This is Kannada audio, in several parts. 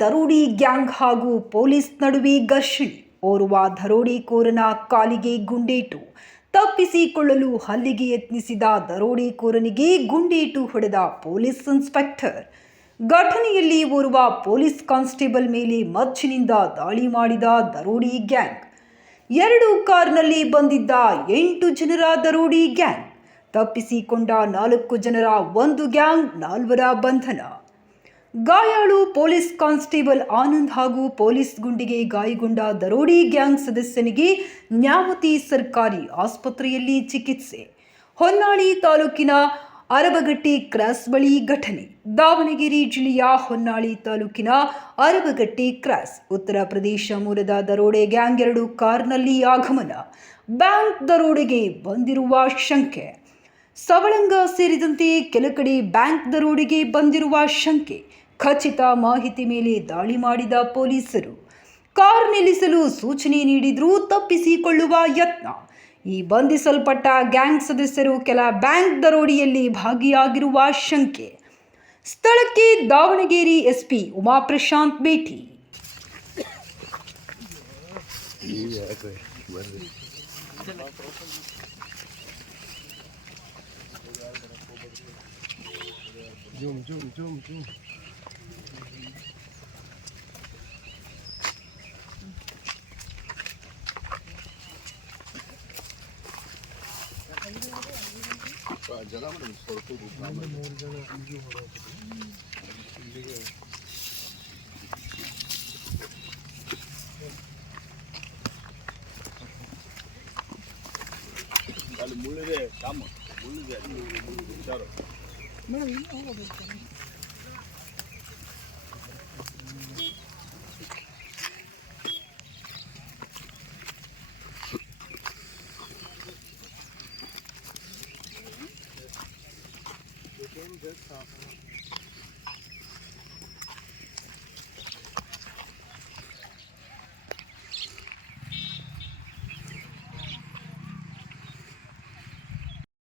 ದರೋಡಿ ಗ್ಯಾಂಗ್ ಹಾಗೂ ಪೊಲೀಸ್ ನಡುವೆ ಘರ್ಷಣೆ. ಓರ್ವ ದರೋಡಿಕೋರನ ಕಾಲಿಗೆ ಗುಂಡೇಟು. ತಪ್ಪಿಸಿಕೊಳ್ಳಲು ಹಲ್ಲಿಗೆ ಯತ್ನಿಸಿದ ದರೋಡಿಕೋರನಿಗೆ ಗುಂಡೇಟು ಹೊಡೆದ ಪೊಲೀಸ್ ಇನ್ಸ್ಪೆಕ್ಟರ್. ಘಟನೆಯಲ್ಲಿ ಓರ್ವ ಪೊಲೀಸ್ ಕಾನ್ಸ್ಟೇಬಲ್ ಮೇಲೆ ಮಚ್ಚಿನಿಂದ ದಾಳಿ ಮಾಡಿದ ದರೋಡಿ ಗ್ಯಾಂಗ್. ಎರಡು ಕಾರ್ನಲ್ಲಿ ಬಂದಿದ್ದ ಎಂಟು ಜನರ ದರೋಡಿ ಗ್ಯಾಂಗ್. ತಪ್ಪಿಸಿಕೊಂಡ ನಾಲ್ಕು ಜನರ ಒಂದು ಗ್ಯಾಂಗ್ ನಾಲ್ವರ ಬಂಧನ. ಗಾಯಾಳು ಪೊಲೀಸ್ ಕಾನ್ಸ್ಟೇಬಲ್ ಆನಂದ್ ಹಾಗೂ ಪೊಲೀಸ್ ಗುಂಡಿಗೆ ಗಾಯಗೊಂಡ ದರೋಡಿ ಗ್ಯಾಂಗ್ ಸದಸ್ಯನಿಗೆ ನ್ಯಾಮತಿ ಸರ್ಕಾರಿ ಆಸ್ಪತ್ರೆಯಲ್ಲಿ ಚಿಕಿತ್ಸೆ. ಹೊನ್ನಾಳಿ ತಾಲೂಕಿನ ಅರಬಗಟ್ಟಿ ಕ್ರಾಸ್ ಬಳಿ ಘಟನೆ. ದಾವಣಗೆರೆ ಜಿಲ್ಲೆಯ ಹೊನ್ನಾಳಿ ತಾಲೂಕಿನ ಅರಬಗಟ್ಟಿ ಕ್ರಾಸ್, ಉತ್ತರ ಪ್ರದೇಶ ಮೂಲದ ದರೋಡೆ ಗ್ಯಾಂಗ್ ಎರಡು ಕಾರ್ನಲ್ಲಿ ಆಗಮನ. ಬ್ಯಾಂಕ್ ದರೋಡೆಗೆ ಬಂದಿರುವ ಶಂಕೆ. ಸವಳಂಗ ಸೇರಿದಂತೆ ಕೆಲ ಕಡೆ ಬ್ಯಾಂಕ್ ದರೋಡೆಗೆ ಬಂದಿರುವ ಶಂಕೆ. ಖಚಿತ ಮಾಹಿತಿ ಮೇಲೆ ದಾಳಿ ಮಾಡಿದ ಪೊಲೀಸರು. ಕಾರ್ ನಿಲ್ಲಿಸಲು ಸೂಚನೆ ನೀಡಿದರೂ ತಪ್ಪಿಸಿಕೊಳ್ಳುವ ಯತ್ನ. ಈ ಬಂಧಿಸಲ್ಪಟ್ಟ ಗ್ಯಾಂಗ್ ಸದಸ್ಯರು ಕೆಲ ಬ್ಯಾಂಕ್ ದರೋಡಿಯಲ್ಲಿ ಭಾಗಿಯಾಗಿರುವ ಶಂಕೆ. ಸ್ಥಳಕ್ಕೆ ದಾವಣಗೆರೆ ಎಸ್ಪಿ ಉಮಾಪ್ರಶಾಂತ್ ಭೇಟಿ. Zoom zoom zoom zoom. ಜನ ಇಲ್ಲಿಗೆ ಹೊರಡೋದು ಇಲ್ಲಿಗೆ ಅಲ್ಲಿ ಮುಳ್ಳಿದೆ ಕಾಮ ಮುಳ್ಳಿದೆ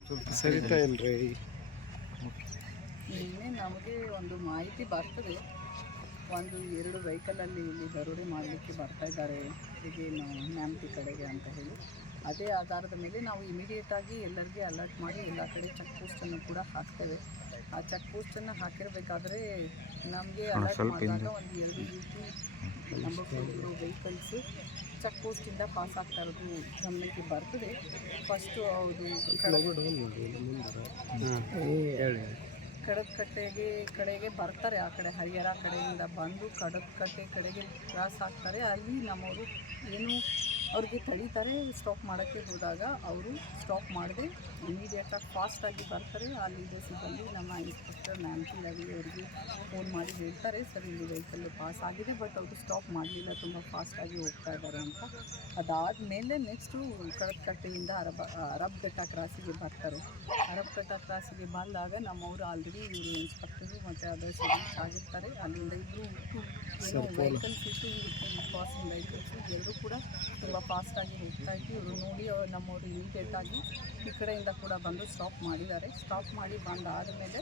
ಸ್ವಲ್ಪ ಸರಿತಾ ಇಲ್ರಿ ನಿನ್ನೆ ನಮಗೆ ಒಂದು ಮಾಹಿತಿ ಬರ್ತದೆ. ಒಂದು ಎರಡು ವೆಹಿಕಲಲ್ಲಿ ಇಲ್ಲಿ ದರೋಡೆ ಮಾಡಲಿಕ್ಕೆ ಬರ್ತಾ ಇದ್ದಾರೆ. ಹೀಗೆ ನಾವು ನ್ಯಾಮತಿ ಕಡೆಗೆ ಅಂತ ಹೇಳಿ. ಅದೇ ಆಧಾರದ ಮೇಲೆ ನಾವು ಇಮಿಡಿಯೇಟಾಗಿ ಎಲ್ಲರಿಗೆ ಅಲರ್ಟ್ ಮಾಡಿ ಎಲ್ಲ ಕಡೆ ಚೆಕ್ ಪೋಸ್ಟನ್ನು ಕೂಡ ಹಾಕ್ತೇವೆ. ಆ ಚೆಕ್ ಪೋಸ್ಟನ್ನು ಹಾಕಿರಬೇಕಾದ್ರೆ ನಮಗೆ ಅಲರ್ಟ್ ಮಾಡಿದಾಗ ಒಂದು ಎರಡು ರೀತಿ ನಂಬರ್ ಪ್ಲೇಟ್ ಇರೋ ವೆಹಿಕಲ್ಸು ಚೆಕ್ ಪೋಸ್ಟಿಂದ ಪಾಸ್ ಆಗ್ತಾ ಇರೋದು ಗಮನಕ್ಕೆ ಬರ್ತದೆ. ಫಸ್ಟು ಅವರು ಹೇಳಿ. ಕಡದಕಟ್ಟೆಗೆ ಕಡೆಗೆ ಬರ್ತಾರೆ ಆ ಕಡೆ ಹರಿಹರ ಕಡೆಯಿಂದ ಬಂದು ಕಡದಕಟ್ಟೆ ಕಡೆಗೆ ಕ್ರಾಸ್ ಆಗ್ತಾರೆ. ಅಲ್ಲಿ ನಮ್ಮವರು ಏನು ಅವ್ರಿಗೆ ತಡೀತಾರೆ ಸ್ಟಾಪ್ ಮಾಡೋಕ್ಕೆ ಹೋದಾಗ ಅವರು ಸ್ಟಾಪ್ ಮಾಡದೆ ಇಮಿಡಿಯೇಟಾಗಿ ಫಾಸ್ಟಾಗಿ ಬರ್ತಾರೆ. ಅಲ್ಲಿದ್ದ ಸಿಬ್ಬಂದಿ ನಮ್ಮ ಇನ್ಸ್ಪೆಕ್ಟರ್ ನ್ಯಾನ್ಸಿ ರವಿ ಅವರಿಗೆ ಫೋನ್ ಮಾಡಿ ಹೇಳ್ತಾರೆ ಸರ್ ಇಲ್ಲಿ ವೆಹಿಕಲ್ ಪಾಸ್ ಆಗಿದೆ ಬಟ್ ಅವರು ಸ್ಟಾಪ್ ಮಾಡಲಿಲ್ಲ ತುಂಬ ಫಾಸ್ಟಾಗಿ ಹೋಗ್ತಾ ಇದ್ದಾರೆ ಅಂತ. ಅದಾದಮೇಲೆ ನೆಕ್ಸ್ಟು ಕಡದಕಟ್ಟೆಯಿಂದ ಅರಬ ಘಟ್ಟ ಕ್ರಾಸಿಗೆ ಬರ್ತಾರೆ. ಅರಬ್ ಘಟ್ಟ ಕ್ರಾಸಿಗೆ ಬಂದಾಗ ನಮ್ಮವರು ಆಲ್ರೆಡಿ ಇವರು ಇನ್ಸ್ಪೆಕ್ಟರು ಮತ್ತು ಅದರ್ಸ್ ಆಗಿರ್ತಾರೆ. ಅಲ್ಲಿಂದ ಇಬ್ಬರು ವೆಹಿಕಲ್ ಸಿಟ್ಟು ಪಾಸಿಂಗ್ ವೆಹಿಕಲ್ಸು ಎರಡೂ ಕೂಡ ಫಾಸ್ಟಾಗಿ ಹೋಗ್ತಾ ಇತ್ತು ಇವರು ನೋಡಿ ಅವ್ರು ನಮ್ಮವರು ಇಮಿಡಿಯೇಟಾಗಿ ಈ ಕಡೆಯಿಂದ ಕೂಡ ಬಂದು ಸ್ಟಾಪ್ ಮಾಡಿದ್ದಾರೆ. ಸ್ಟಾಪ್ ಮಾಡಿ ಬಂದಾದಮೇಲೆ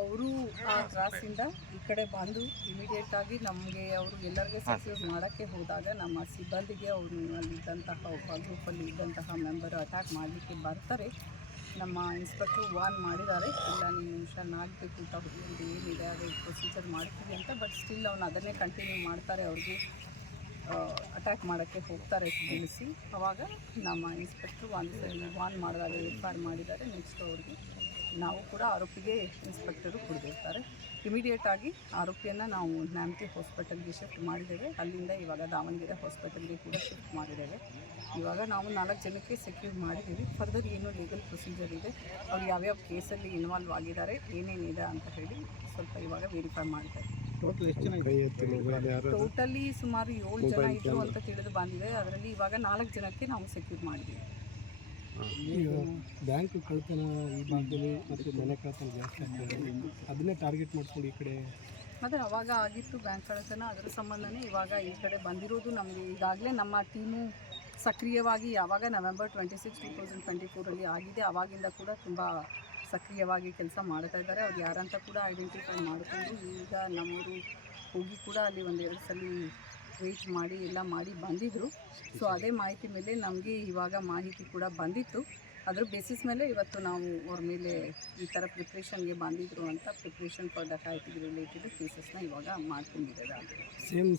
ಅವರು ಆ ಕ್ರಾಸಿಂದ ಈ ಕಡೆ ಬಂದು ಇಮಿಡಿಯೇಟಾಗಿ ನಮಗೆ ಅವರು ಎಲ್ಲರಿಗೆ ಸಕ್ಸಸ್ ಮಾಡೋಕ್ಕೆ ಹೋದಾಗ ನಮ್ಮ ಸಿಬ್ಬಂದಿಗೆ ಅವರು ಅಲ್ಲಿದ್ದಂತಹ ಒಬ್ಬ ಗ್ರೂಪಲ್ಲಿ ಇದ್ದಂತಹ ಮೆಂಬರು ಅಟ್ಯಾಕ್ ಮಾಡಲಿಕ್ಕೆ ಬರ್ತಾರೆ. ನಮ್ಮ ಇನ್ಸ್ಪೆಕ್ಟ್ರು ವಾರ್ನ್ ಮಾಡಿದ್ದಾರೆ. ಇಲ್ಲ ನೀನು ನಿಮಿಷ ಅಂತ ತಗೊಂಡು ಏನಿದೆ ಅದು ಪ್ರೊಸೀಜರ್ ಮಾಡ್ತೀವಿ ಅಂತ ಬಟ್ ಸ್ಟಿಲ್ ಅವನು ಅದನ್ನೇ ಕಂಟಿನ್ಯೂ ಮಾಡ್ತಾರೆ. ಅವ್ರಿಗೆ ಅಟ್ಯಾಕ್ ಮಾಡೋಕ್ಕೆ ಹೋಗ್ತಾರೆ ತಿಳಿಸಿ, ಅವಾಗ ನಮ್ಮ ಇನ್ಸ್ಪೆಕ್ಟ್ರು ಸರಿ ವಾನ್ ಮಾಡಿದಾಗ ಎಫ್ ಆರ್ ಮಾಡಿದ್ದಾರೆ ನೆಕ್ಸ್ಟ್ ಅವ್ರಿಗೆ ನಾವು ಕೂಡ ಆರೋಪಿಗೆ ಇನ್ಸ್ಪೆಕ್ಟರು ಕುಡಿದಿರ್ತಾರೆ ಇಮಿಡಿಯೇಟಾಗಿ ಆರೋಪಿಯನ್ನು ನಾವು ನ್ಯಾಮತಿ ಹಾಸ್ಪಿಟಲ್ಗೆ ಶಿಫ್ಟ್ ಮಾಡಿದ್ದೇವೆ. ಅಲ್ಲಿಂದ ಇವಾಗ ದಾವಣಗೆರೆ ಹಾಸ್ಪಿಟಲ್ಗೆ ಕೂಡ ಶಿಫ್ಟ್ ಮಾಡಿದ್ದೇವೆ. ಇವಾಗ ನಾವು ನಾಲ್ಕು ಜನಕ್ಕೆ ಸೆಕ್ಯೂರ್ ಮಾಡಿದ್ದೀವಿ. ಫರ್ದರ್ ಏನು ಲೀಗಲ್ ಪ್ರೊಸೀಜರ್ ಇದೆ, ಅವ್ರು ಯಾವ್ಯಾವ ಕೇಸಲ್ಲಿ ಇನ್ವಾಲ್ವ್ ಆಗಿದ್ದಾರೆ, ಏನೇನಿದೆ ಅಂತ ಹೇಳಿ ಸ್ವಲ್ಪ ಇವಾಗ ವೆರಿಫೈ ಮಾಡ್ತಾರೆ ಟೋಟಲ್ ಸುಮಾರು ಏಳು ಜನ ಇದ್ರು ಅಂತ ತಿಳಿದು ಬಂದಿದೆ. ಅದರಲ್ಲಿ ಇವಾಗ ನಾಲ್ಕು ಜನಕ್ಕೆ ನಾವು ಸೆಕ್ಯೂರ್ ಮಾಡಿದ್ದೀವಿ. ಬ್ಯಾಂಕ್ ಕಳ್ತನ ಈ ಭಾಗದಲ್ಲಿ ಮತ್ತು ಮನೆ ಕಳ್ತನ ಜಾಸ್ತಿ ಅದನ್ನೇ ಟಾರ್ಗೆಟ್ ಮಾಡ್ಕೊಂಡು ಈ ಕಡೆ ಅದೇ ಅವಾಗ ಆಗಿತ್ತು ಬ್ಯಾಂಕ್ ಕಳ್ತನ. ಅದರ ಸಂಬಂಧನೇ ಇವಾಗ ಈ ಕಡೆ ಬಂದಿರೋದು ನಮಗೆ ಈಗಾಗಲೇ ನಮ್ಮ ಟೀಮು ಸಕ್ರಿಯವಾಗಿ ಯಾವಾಗ November twenty six two thousand twenty ಫೋರಲ್ಲಿ ಆಗಿದೆ ಆವಾಗಿಂದ ಕೂಡ ತುಂಬ ಸಕ್ರಿಯವಾಗಿ ಕೆಲಸ ಮಾಡ್ತಾ ಇದ್ದಾರೆ. ಅವ್ರು ಯಾರಂತ ಕೂಡ ಐಡೆಂಟಿಫೈ ಮಾಡಿಕೊಂಡು ಈಗ ನಮ್ಮವರು ಹೋಗಿ ಕೂಡ ಅಲ್ಲಿ ಒಂದೆರಡು ಸಲ ವೇಟ್ ಮಾಡಿ, ಎಲ್ಲ ಮಾಡಿ ಬಂದಿದ್ದರು ಸೊ ಅದೇ ಮಾಹಿತಿ ಮೇಲೆ ನಮಗೆ ಇವಾಗ ಮಾಹಿತಿ ಕೂಡ ಬಂದಿತ್ತು. ಅದ್ರ ಬೇಸಿಸ್ ಮೇಲೆ ಇವತ್ತು ನಾವು ಅವ್ರ ಮೇಲೆ ಈ ಥರ ಪ್ರಿಪ್ರೇಷನ್ಗೆ ಬಂದಿದ್ರು ಅಂತ ಪ್ರಿಪ್ರೇಷನ್ ಫಾರ್ ದ ರಿಲೇಟೆಡ್ ಕೇಸಸ್ನ ಇವಾಗ ಮಾಡ್ಕೊಂಡಿದ್ದಾರೆ ಸೇಮ್